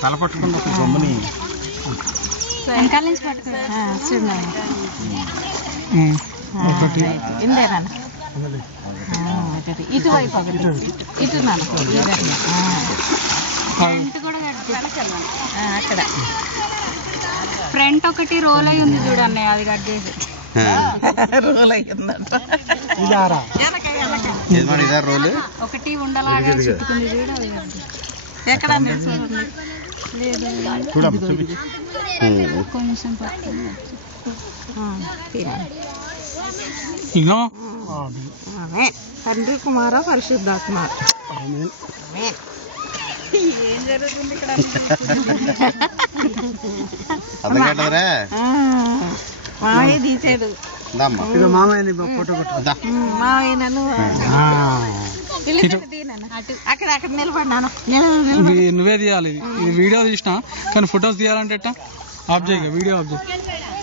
తల పట్టుకుంది ఒక బొమ్మని వెనకాల నుంచి పట్టుకున్నా చూడండి ఇందేనా ఇటువైపు ఒకటి ఇటు ఫ్రంట్ కూడా అక్కడ ఫ్రంట్ ఒకటి రోల్ అయి ఉంది చూడండి అది కట్ చేసి రోల్ అయ్యిందంట ఒకటి ఉండలాగా చుట్టుకుంది చూడు ఎక్కడ లేదు కొంచెం తండ్రి కుమార పరిశుద్ధాత్మ ఏం జరుగుతుంది ఇక్కడ మామయ్య తీసాడు మామయ్య నన్ను అక్కడ అక్కడ నిలబడినాను నువ్వే తీయాలి ఇది వీడియో తీసినా కానీ ఫొటోస్ తీయాలంటే ఆఫ్ చేయ వీడియో ఆఫ్ చేయి